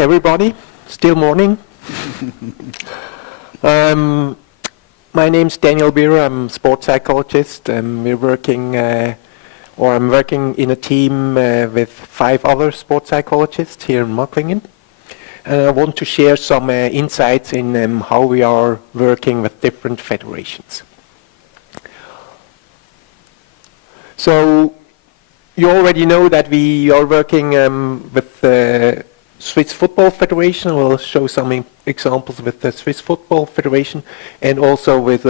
everybody. Still morning. My name's Daniel Birrer. I'm a sports psychologist. I'm working in a team with 5 other sports psychologists here in Macklingen. And I want to share some insights in how we are working with different federations. So you already know that we are working with the Swiss Football Federation. We'll show some examples with the Swiss Football Federation and also with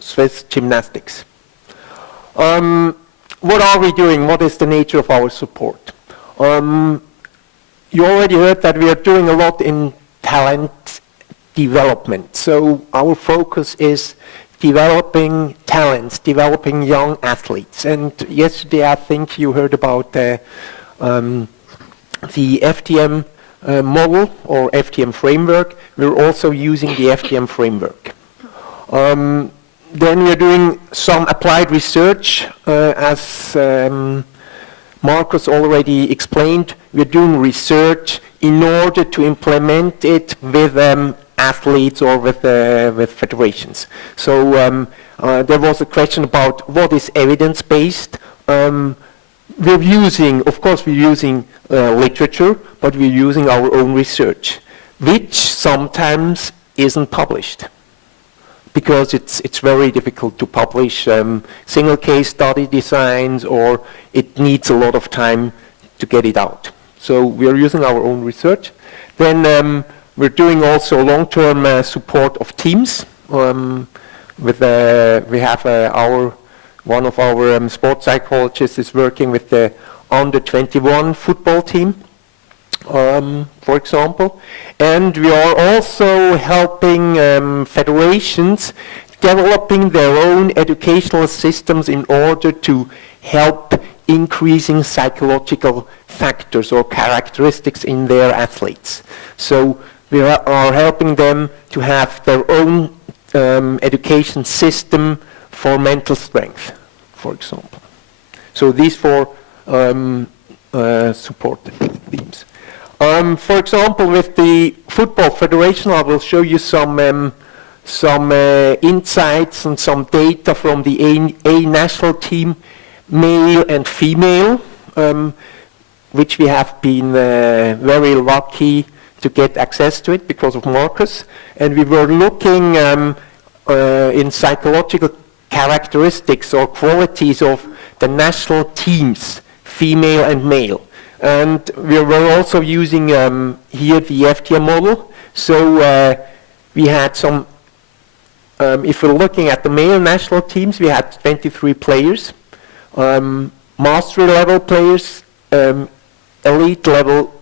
Swiss Gymnastics. What are we doing? What is the nature of our support? You already heard that we are doing a lot in talent development. So our focus is developing talents, developing young athletes. And yesterday I think you heard about the FTM model or FTM framework. We're also using the FTM framework. Then we're doing some applied research. As Marcus already explained, we're doing research in order to implement it with athletes or with federations. So there was a question about what is evidence-based. We're using literature, but we're using our own research, which sometimes isn't published because it's very difficult to publish single case study designs, or it needs a lot of time to get it out. So we're using our own research. Then we're doing also long-term support of teams. We have one of our sports psychologists is working with the under-21 football team, for example. And we are also helping federations developing their own educational systems in order to help increasing psychological factors or characteristics in their athletes. So we are helping them to have their own education system for mental strength, for example. So these 4 support themes. For example, with the Football Federation, I will show you some insights and some data from the A national team, male and female, which we have been very lucky to get access to it because of Marcus. And we were looking in psychological characteristics or qualities of the national teams, female and male. And we were also using here the FTM model. So we had some, if we're looking at the male national teams, we had 23 players, mastery level players, elite level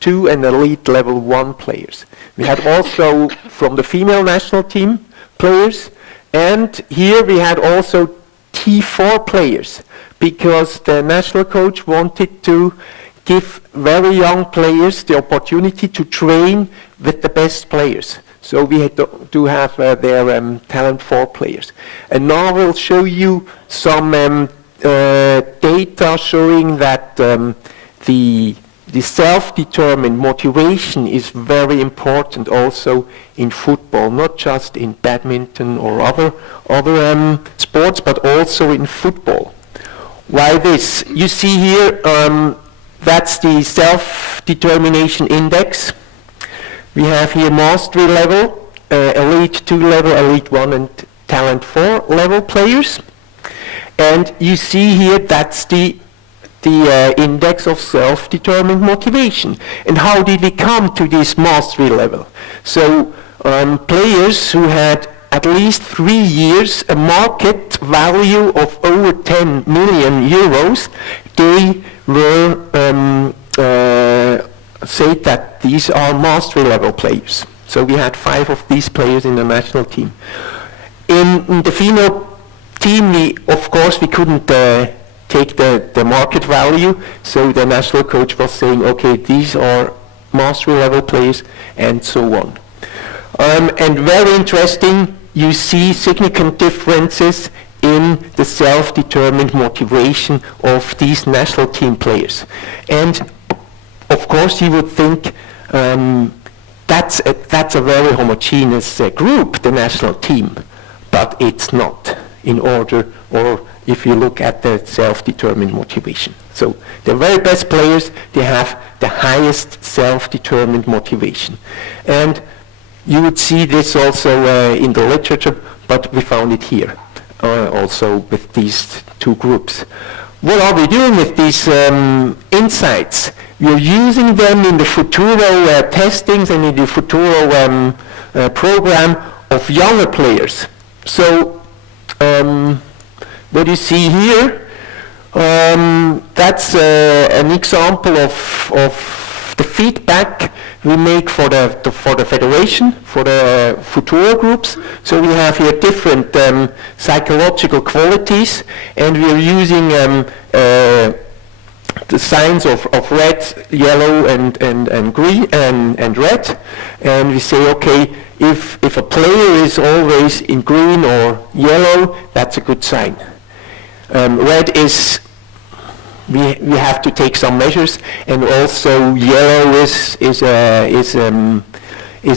2 and elite level 1 players. We had also from the female national team players, and here we had also T4 players, because the national coach wanted to give very young players the opportunity to train with the best players. So we had to have their talent 4 players. And now I will show you some data showing that the self-determined motivation is very important also in football, not just in badminton or other sports, but also in football. Why this? You see here, that's the self-determination index. We have here mastery level, elite 2 level, elite 1 and talent 4 level players. And you see here that's the index of self-determined motivation. And how did we come to this mastery level? So players who had at least 3 years a market value of over 10 million euros, they were said that these are mastery level players. So we had 5 of these players in the national team. In the female team, of course we couldn't take the market value, so the national coach was saying, okay, these are mastery level players, and so on. And very interesting, you see significant differences in the self-determined motivation of these national team players. And of course you would think That's a very homogeneous group, the national team, but it's not in order, or if you look at the self-determined motivation. So the very best players, they have the highest self-determined motivation. And you would see this also in the literature, but we found it here also with these two groups. What are we doing with these insights? We're using them in the Futuro testings and in the Futuro program of younger players. So what you see here, that's an example of the feedback we make for the federation, for the Futuro groups. So we have here different psychological qualities, and we are using the signs of red, yellow, and green and red, and we say, okay, if a player is always in green or yellow, that's a good sign. Red is we have to take some measures, and also yellow is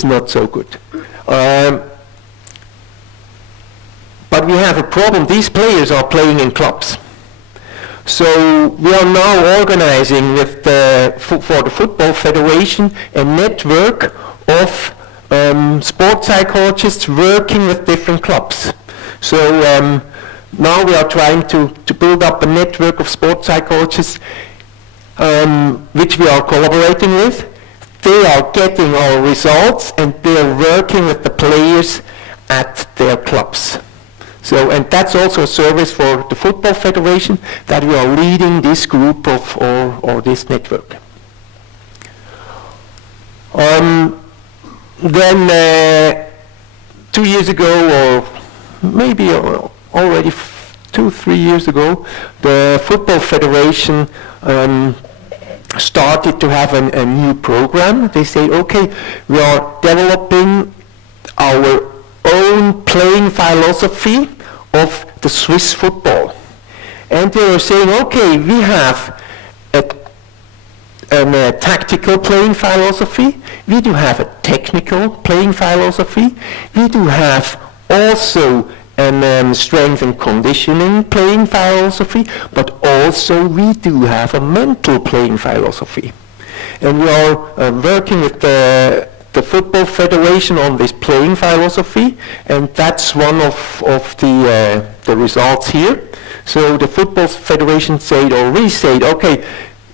not so good. But we have a problem. These players are playing in clubs. So we are now organizing with for the Football Federation a network of sports psychologists working with different clubs. So now we are trying to build up a network of sports psychologists which we are collaborating with. They are getting our results and they are working with the players at their clubs. So, and that's also a service for the Football Federation, that we are leading this group of, or this network. Then 2 years ago, or maybe already 2-3 years ago, the Football Federation started to have a new program. They say, okay, we are developing our own playing philosophy of the Swiss football. And they were saying, okay, we have a tactical playing philosophy, we do have a technical playing philosophy, we do have also a strength and conditioning playing philosophy, but also we do have a mental playing philosophy. And we are working with the Football Federation on this playing philosophy, and that's one of the results here. So the Football Federation said, or we said, okay,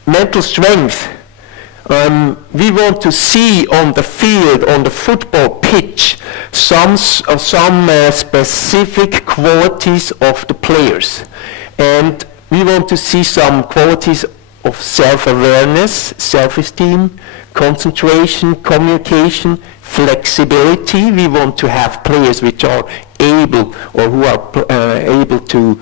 mental strength, we want to see on the field, on the football pitch, some specific qualities of the players. And we want to see some qualities of self-awareness, self-esteem, concentration, communication, flexibility. We want to have players which are able, or who are able to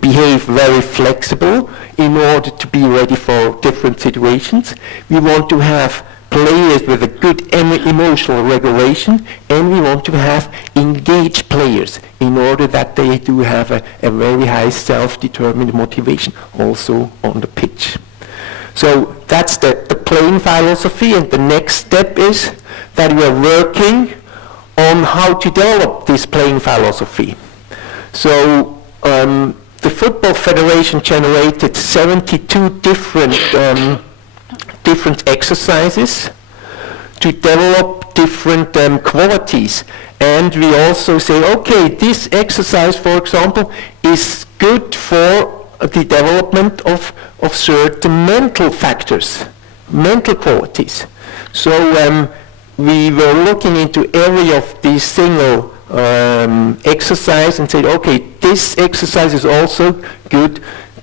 behave very flexible in order to be ready for different situations. We want to have players with a good emotional regulation, and we want to have engaged players in order that they do have a very high self-determined motivation also on the pitch. So that's the playing philosophy, and the next step is that we are working on how to develop this playing philosophy. So the Football Federation generated 72 different exercises to develop different qualities. And we also say, okay, this exercise, for example, is good for the development of certain mental factors, mental qualities. So we were looking into every of these single exercise and said, okay, this exercise is also good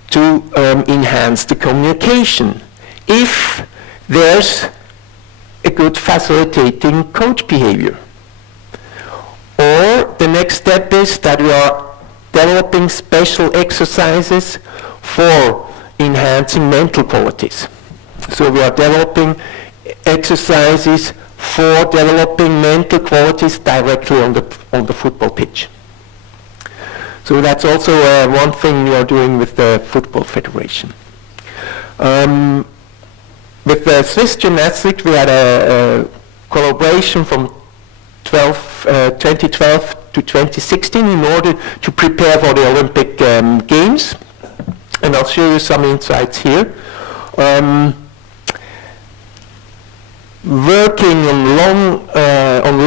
to enhance the communication if there's a good facilitating coach behavior. Or the next step is that we are developing special exercises for enhancing mental qualities. So we are developing exercises for developing mental qualities directly on the football pitch. So that's also one thing we are doing with the Football Federation. When With Swiss gymnastics, we had a collaboration from 2012 to 2016 in order to prepare for the Olympic Games. And I'll show you some insights here. Working on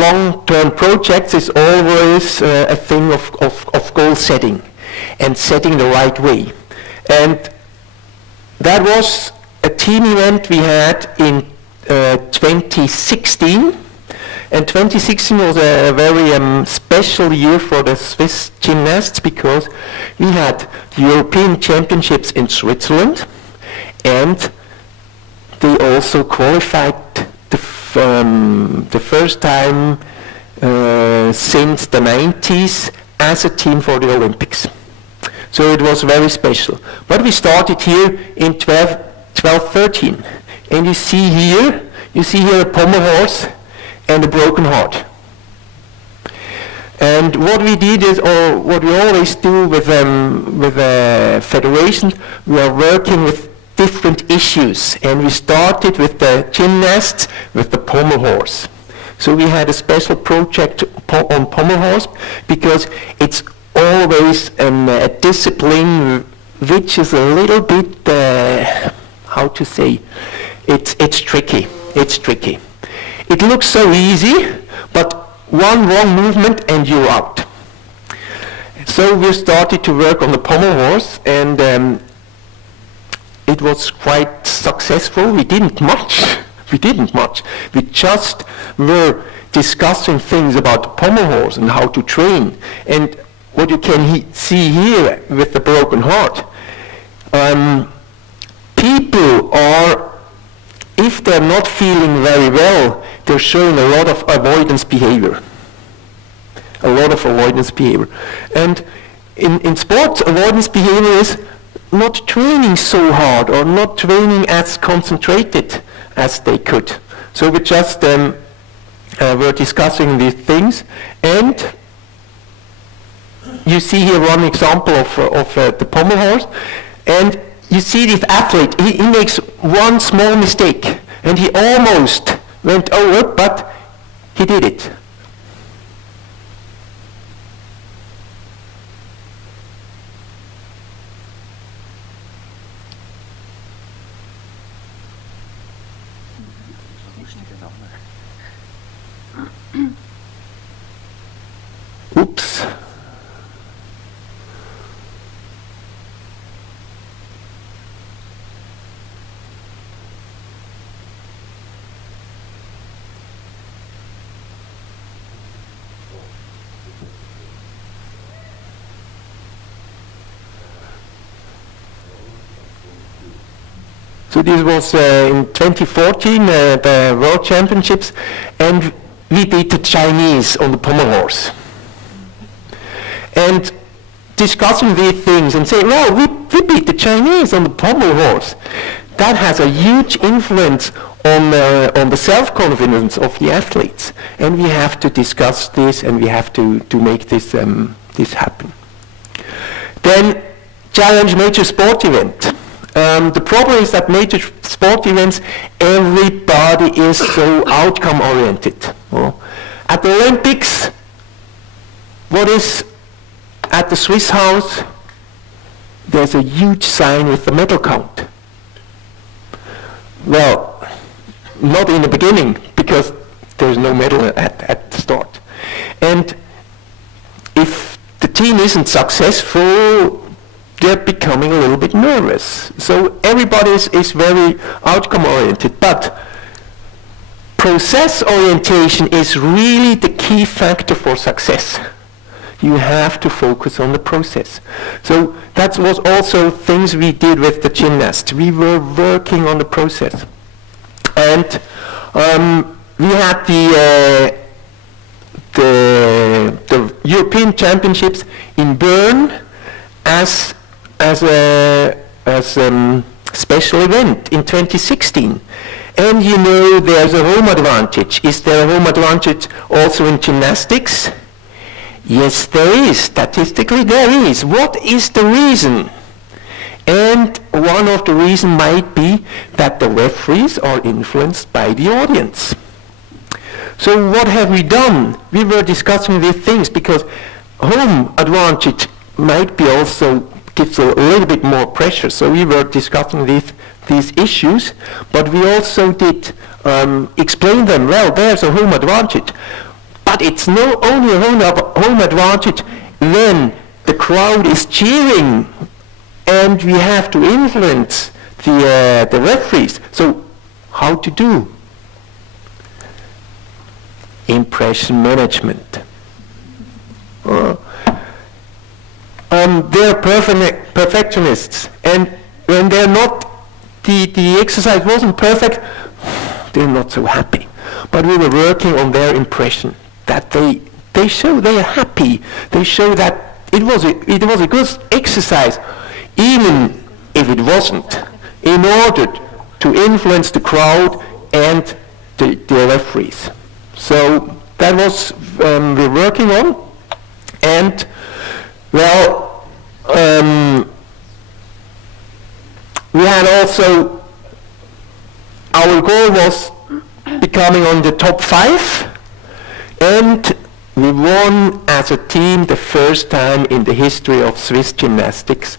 long-term projects is always a thing of goal setting and setting the right way. And that was a team event we had in 2016. And 2016 was a very special year for the Swiss gymnasts because we had the European Championships in Switzerland, and they also qualified the first time since the 90s as a team for the Olympics. So it was very special. But we started here in 12-13, and you see here a pommel horse and a broken heart. And what we did is, or what we always do with federations, we are working with different issues. And we started with the gymnasts, with the pommel horse. So we had a special project on pommel horse because it's always a discipline which is a little bit, how to say, it's tricky. It's tricky. It looks so easy, but one wrong movement and you're out. So we started to work on the pommel horse, and it was quite successful. We didn't much. We just were discussing things about the pommel horse and how to train. And what you can see here with the broken heart, people are, if they're not feeling very well, they're showing a lot of avoidance behavior. And in sports, avoidance behavior is not training so hard or not training as concentrated as they could. So we just were discussing these things, and you see here one example of the pommel horse, and you see this athlete, he makes one small mistake, and he almost went over, but he did it. Oops. So this was in 2014, the World Championships, and we beat the Chinese on the pommel horse. And discussing these things and saying, well, we beat the Chinese on the pommel horse. That has a huge influence on the self-confidence of the athletes. And we have to discuss this, and we have to make this happen. Then, challenge major sport event. The problem is that major sport events, everybody is so outcome-oriented. Well, at the Olympics, what is at the Swiss house? There's a huge sign with the medal count. Well, not in the beginning, because there's no medal at the start. And if the team isn't successful, they're becoming a little bit nervous. So everybody is very outcome-oriented, but process orientation is really the key factor for success. You have to focus on the process. So that was also things we did with the gymnasts. We were working on the process. And we had the European Championships in Bern as a special event in 2016. And you know there's a home advantage. Is there a home advantage also in gymnastics? Yes, there is. Statistically, there is. What is the reason? And one of the reasons might be that the referees are influenced by the audience. So what have we done? We were discussing these things because home advantage might be also gives a little bit more pressure. So we were discussing these issues, but we also did explain them. Well, there's a home advantage, but it's not only a home advantage when the crowd is cheering, and we have to influence the referees. So how to do? Impression management. They're perfectionists, and when they're not, the exercise wasn't perfect, they're not so happy. But we were working on their impression, that they show they are happy. They show that it was a good exercise, even if it wasn't, in order to influence the crowd and the referees. So that was we're working on, and well, we had also, our goal was becoming on the top 5, and we won as a team the first time in the history of Swiss gymnastics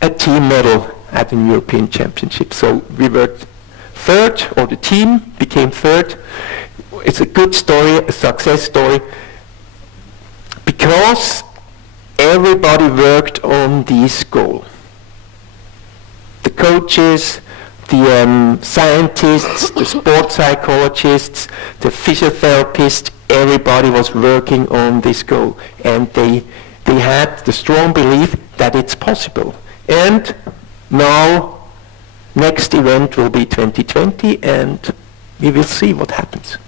a team medal at the European Championship. So we were third, or the team became third. It's a good story, a success story, because everybody worked on this goal. The coaches, the scientists, the sports psychologists, the physiotherapists, everybody was working on this goal, and they had the strong belief that it's possible. And now, next event will be 2020, and we will see what happens.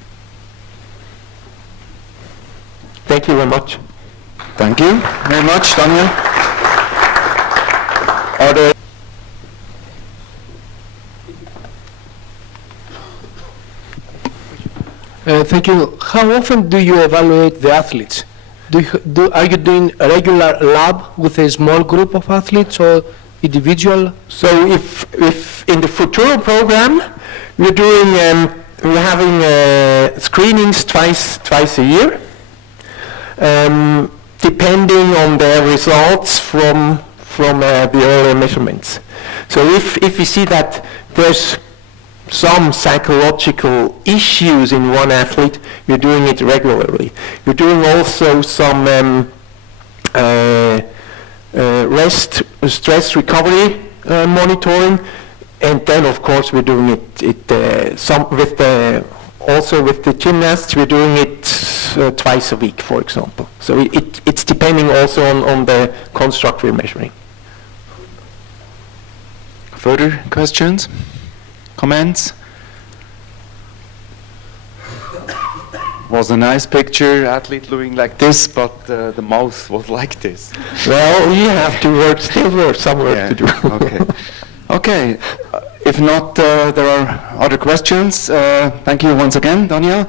Thank you very much. Thank you very much, Daniel. Are there Thank you. How often do you evaluate the athletes? Are you doing a regular lab with a small group of athletes or individual? So if in the Futuro program, we're having screenings twice a year, depending on their results from the earlier measurements. So if we see that there's some psychological issues in one athlete, we're doing it regularly. We're doing also some stress recovery monitoring, and then of course we're doing also with the gymnasts. We're doing it twice a week, for example. So it's depending also on the construct we're measuring. further questions? Comments? Was a nice picture, athlete looking like this, but the mouth was like this. Well, you have to still work, some work to do. Okay. Okay. If not, there are other questions. Thank you once again, Daniel.